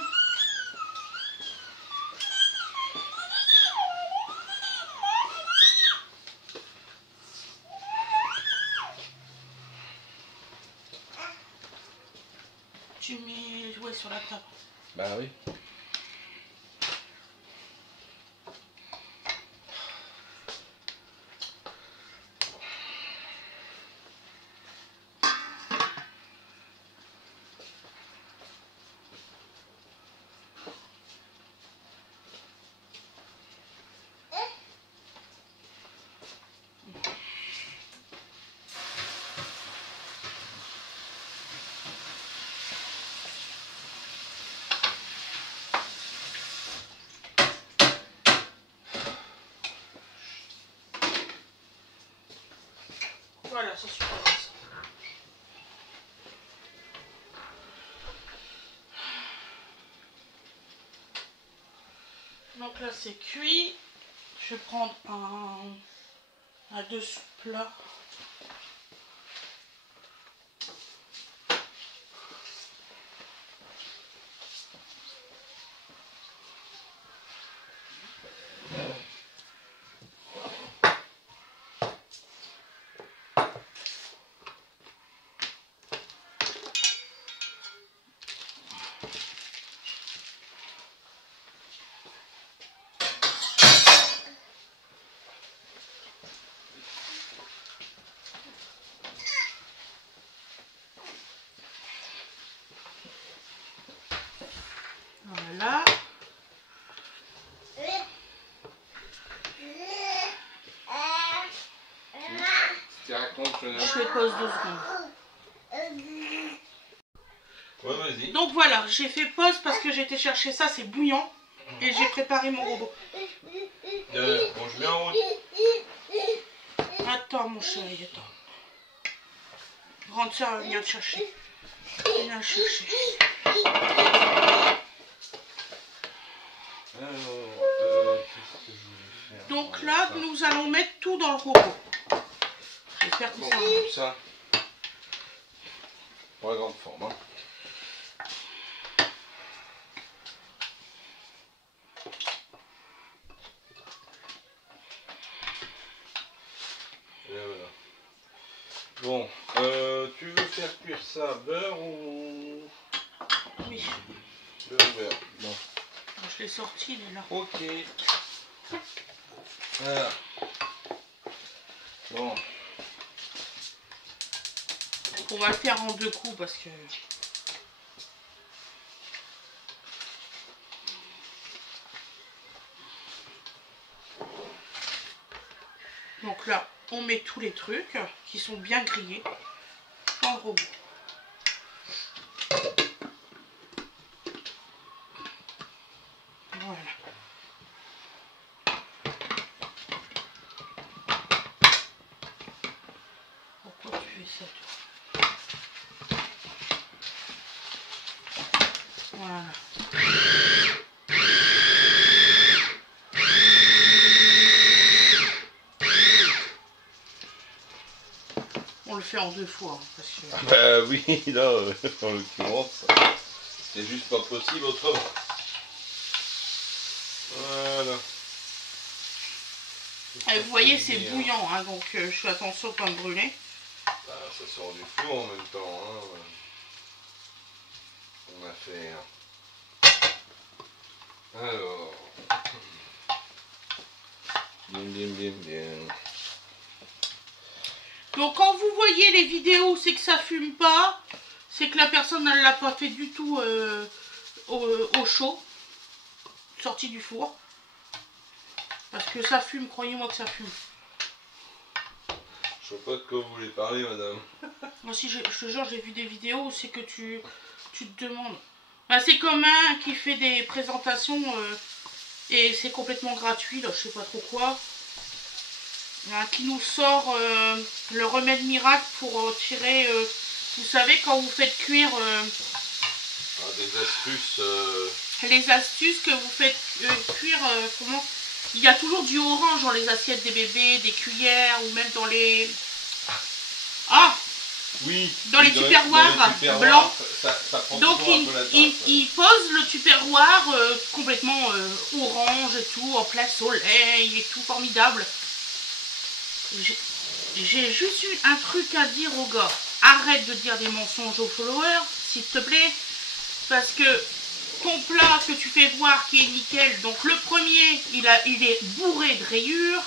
Tu mets les jouets sur la table. bah oui. Voilà, ça suffit. Donc là c'est cuit. Je vais prendre un dessous plat. Voilà. Tu racontes, Je fais pause 2 secondes. ouais, vas-y. Donc voilà, j'ai fait pause parce que j'ai été chercher ça, c'est bouillant. Et j'ai préparé mon robot. Bon, je mets en route. Attends mon chéri, attends. Grande soeur vient te chercher. Viens le chercher. Qu'est-ce que je voulais faire? Donc là, nous allons mettre tout dans le robot. J'espère que Bon, ça va. ça. Pour la grande forme, hein. Et voilà. Bon, tu veux faire cuire ça beurre ou Oui, beurre? Bon. je l'ai sorti, il est là. Ok. Voilà. Bon. On va le faire en 2 coups parce que... Donc là, on met tous les trucs qui sont bien grillés dans le robot. Voilà. Pourquoi tu fais ça, toi? Voilà. On le fait en 2 fois, hein, parce que... Bah oui, là, en l'occurrence, c'est juste pas possible autrement. Voilà. Vous voyez, c'est bouillant, hein, donc je fais attention pas me brûler. Bah, ça sort du four en même temps. Hein. On a fait. Alors. Bim, bim, bim, bim. Donc quand vous voyez les vidéos, c'est que ça fume pas, c'est que la personne ne l'a pas fait du tout au chaud, sorti du four. Parce que ça fume, croyez-moi que ça fume. Je sais pas de quoi vous voulez parler, madame. Moi si je te jure, j'ai vu des vidéos où c'est que tu te demandes. Bah, c'est comme un qui fait des présentations et c'est complètement gratuit, là, je sais pas trop quoi. Qui nous sort le remède miracle pour tirer, vous savez, quand vous faites cuire Des astuces. les astuces que vous faites cuire, comment Il y a toujours du orange dans les assiettes des bébés, des cuillères ou même dans les... Ah, oui, dans les tupperwares blancs. Ça prend donc toujours un peu la tasse, il pose le tupperware complètement orange et tout, en plein soleil et tout, formidable. J'ai juste eu un truc à dire aux gars. Arrête de dire des mensonges aux followers, s'il te plaît. Parce que ton plat que tu fais voir qui est nickel, donc le premier, il est bourré de rayures.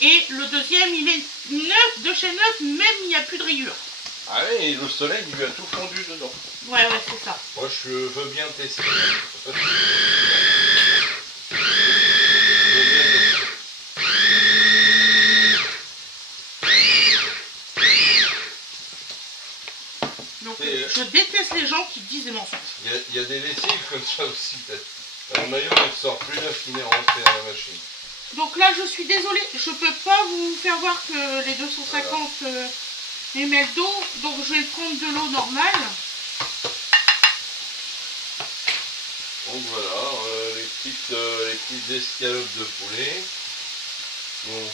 Et le deuxième, il est neuf, de chez neuf, même il n'y a plus de rayures. Ah oui, et le soleil, il lui a tout fondu dedans. Ouais, c'est ça. Moi, je veux bien tester. Donc, je déteste les gens qui disent des mensonges. Il y a des lessives comme ça aussi, peut-être. Le maillot ne sort plus là qu'il est rentré dans la machine. Donc là, je suis désolée, je peux pas vous faire voir que les 250 ml d'eau, donc je vais prendre de l'eau normale. Donc voilà, les petites escalopes de poulet. Bon,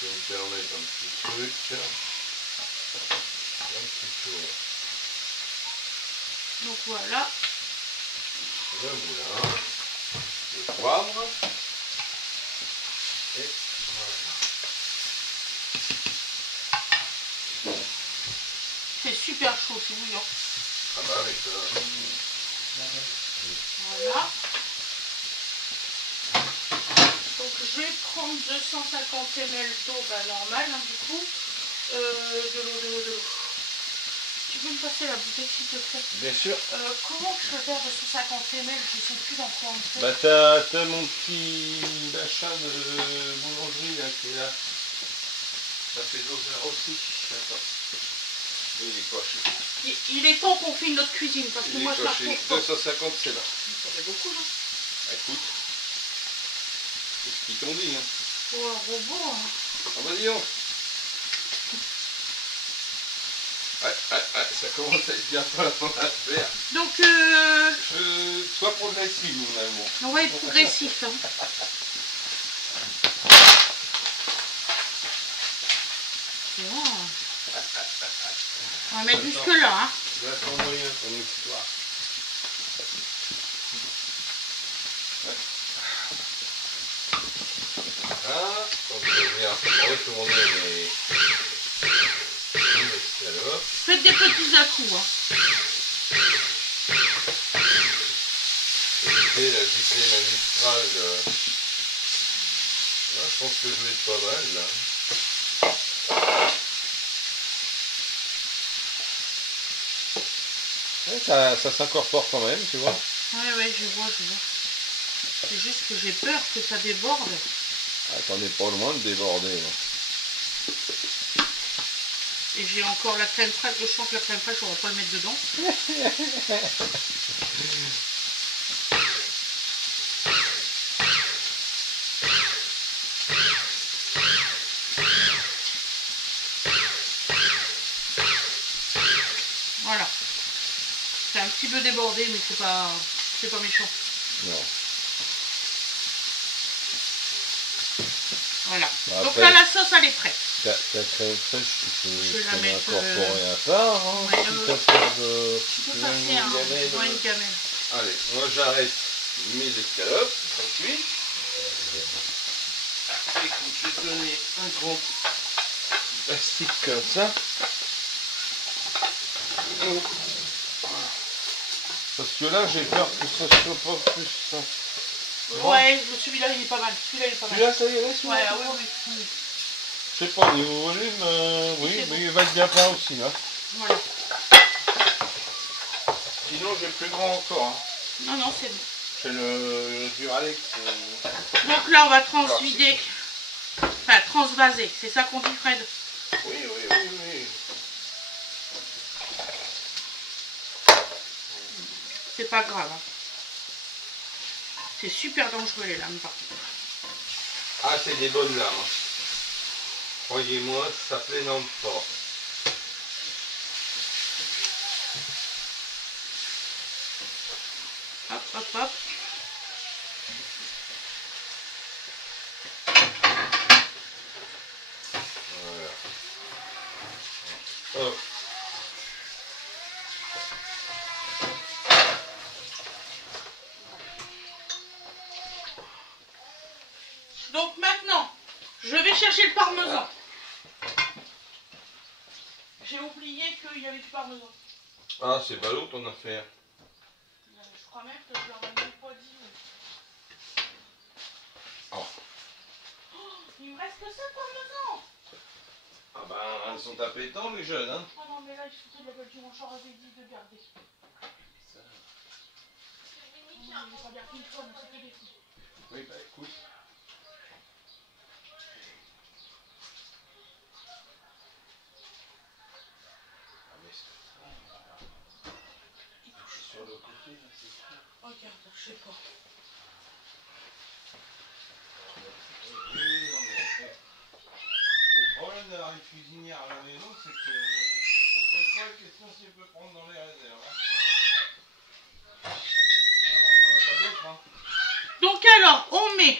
je vais me permettre un petit truc. Un petit tour. Donc voilà. Le moulin. Le poivre. Et voilà. C'est super chaud, c'est bouillant. Ah bah avec ça. Voilà. Donc je vais prendre 250 ml d'eau normale, hein, du coup. De l'eau. Tu peux me passer la bouteille s'il te plaît? Bien sûr. Comment je peux faire 250 ml? Je sais plus dans quoi on fait. Bah t'as mon petit machin de boulangerie là qui est là. Ça fait doseur aussi. Attends. Il est coché. Il est temps qu'on filme notre cuisine parce que moi je la retrouve pas. 250 c'est là. Ça fait beaucoup là. Bah, écoute. C'est ce qu'ils t'ont dit hein. Oh un robot hein. Ah bah dis donc. Ouais, ça commence à être bien pas ton affaire. Donc sois progressif mon amour. on va être progressif. Hein. C'est bon. On va mettre jusque là. Hein. Je vais t'envoyer ton histoire. Ouais. Voilà. Donc je vais retourner les escalopes. Faites des petits à-coups. Hein. Éviter la giclée magistrale. Là, je pense que je vais être pas mal là. Ouais, ça s'incorpore quand même, tu vois. Ouais, je vois. C'est juste que j'ai peur que ça déborde. Ah, t'en es pas loin de déborder. Là. Et j'ai encore la crème fraîche. Je sens que la crème fraîche, on va pas le mettre dedans. Voilà. C'est un petit peu débordé, mais c'est pas méchant. Non. Voilà. Bah, donc là, la sauce, elle est prête. Ta crème fraîche, je vais la mettre incorporer à part. Hein, ouais, tu peux passer une gamelle. Allez, moi j'arrête mes escalopes, ça cuit. Écoute, je vais te donner un grand plastique comme ça. Parce que là, j'ai peur que ça soit pas plus ça. Ouais, celui-là il est pas mal. Celui-là, ça irait, celui-là. Ouais, oui. Je sais pas, niveau volume, oui, mais il va être bien plein aussi, là. Voilà. Sinon, j'ai plus grand encore. Hein. Non, c'est bon. C'est le Duralex. Donc là, on va transvider. Enfin, transvaser. C'est ça qu'on dit, Fred? Oui. C'est pas grave. Hein. C'est super dangereux les lames par contre. Ah, c'est des bonnes lames. Hein. Croyez-moi, ça plaisante pas. Hop. Donc maintenant, je vais chercher le parmesan. J'ai oublié qu'il y avait du parmesan. Ah, c'est ballot ton affaire. Je crois même que je leur ai même pas dit. Oh. Oh, il me reste que ça de parmesan. Ah bah, ils sont tapés dedans les jeunes, hein. Oh non, mais là, il faut de la gueule du manche, j'aurais dit de garder. Ça. Oh, non, j'ai pas bien qu'une fois, mais c'était des fous. Oui, bah écoute. Ah mais c'est sur le côté, là, c'est ça. Regarde, je sais pas. Oui, non mais... Le problème d'avoir une cuisinière à la maison, c'est que... on pose pas la question si elle peut prendre dans les réserves. Hein. Non, on en a pas d'autres, hein. Donc alors, on met...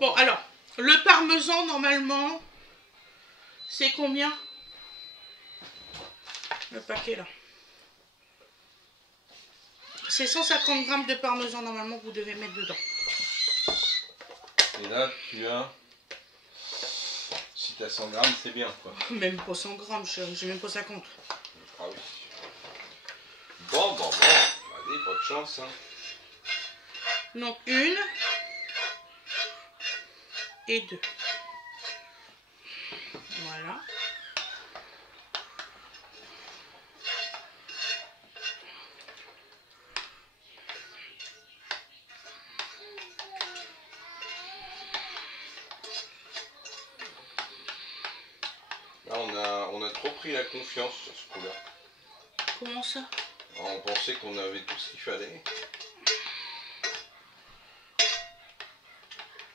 Bon, alors, le parmesan, normalement, c'est combien? Le paquet, là. C'est 150 grammes de parmesan, normalement, que vous devez mettre dedans. Et là, tu as... Si tu as 100 grammes, c'est bien, quoi. Même pas 100 grammes, j'ai même pas 50. Ah oui. Bon. Allez, pas de chance, hein. Donc, 1 et 2. Voilà. Là, on a trop pris la confiance sur ce coup-là. Comment ça? On pensait qu'on avait tout ce qu'il fallait.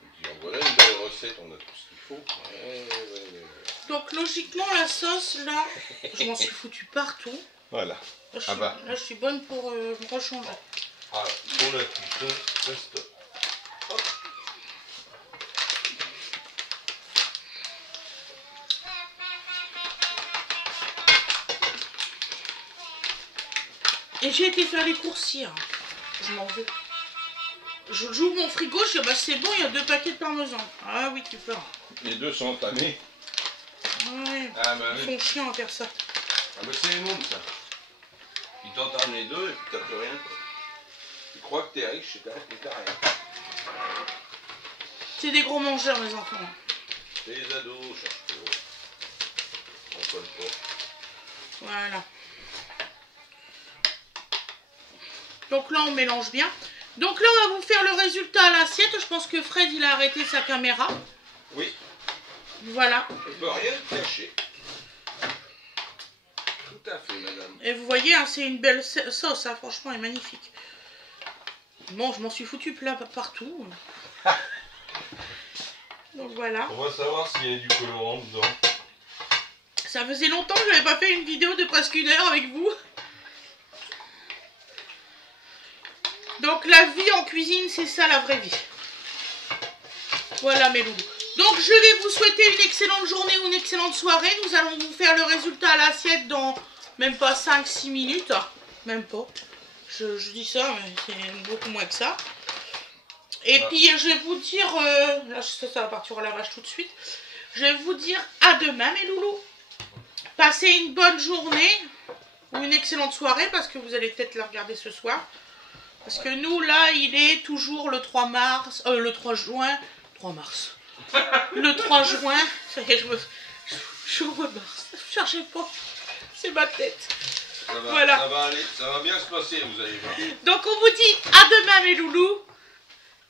Et puis voilà une belle recette, on a tout ce qu'il faut. Ouais. Donc logiquement la sauce là, je m'en suis foutu partout. Voilà. Là, je suis bonne pour me rechanger. Ah, pour la cuisson, ça stop. Hop. Et j'ai été faire les courses hier. Je m'en veux. J'ouvre mon frigo, je dis bah c'est bon, il y a 2 paquets de parmesan. Ah oui, tu peux. Les deux sont entamés. Ouais. Ah bah Ils oui. sont chiants à faire ça. Ah bah c'est les mômes ça. Ils t'entament les deux et puis t'as plus rien. Quoi. Tu crois que t'es riche et t'as rien. C'est des gros mangeurs les enfants. C'est les ados, cherche pas. On colle pas. Voilà. Donc là on mélange bien. Donc là on va vous faire le résultat à l'assiette. Je pense que Fred il a arrêté sa caméra. Oui. Voilà. Je peux rien te cacher. Tout à fait madame. Et vous voyez, hein, c'est une belle sauce, hein, franchement elle est magnifique. Bon, je m'en suis foutu plein partout. Donc voilà. On va savoir s'il y a du colorant dedans. Ça faisait longtemps que je n'avais pas fait une vidéo de presque 1 heure avec vous. Donc la vie en cuisine, c'est ça la vraie vie. Voilà mes loulous. Donc je vais vous souhaiter une excellente journée ou une excellente soirée. Nous allons vous faire le résultat à l'assiette dans même pas 5-6 minutes. Même pas. Je dis ça, mais c'est beaucoup moins que ça. Et puis je vais vous dire, là ça va partir au lavage tout de suite. Je vais vous dire à demain mes loulous. Passez une bonne journée ou une excellente soirée parce que vous allez peut-être la regarder ce soir. Parce que nous là il est toujours le 3 mars, le 3 juin, 3 mars. Le 3 juin, ça y est, je au mois de mars. Ne cherchez pas, c'est ma tête. Ça va, voilà. Ça va aller, ça va bien se passer, vous allez voir. Donc on vous dit à demain mes loulous.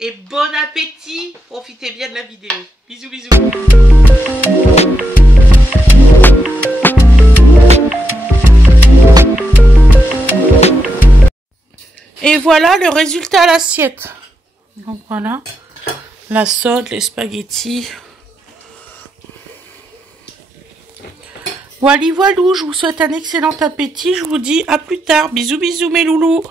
Et bon appétit. Profitez bien de la vidéo. Bisous, bisous. Et voilà le résultat à l'assiette. Donc voilà. La sauce, les spaghettis. Voilà, voilou, je vous souhaite un excellent appétit. Je vous dis à plus tard. Bisous, bisous mes loulous.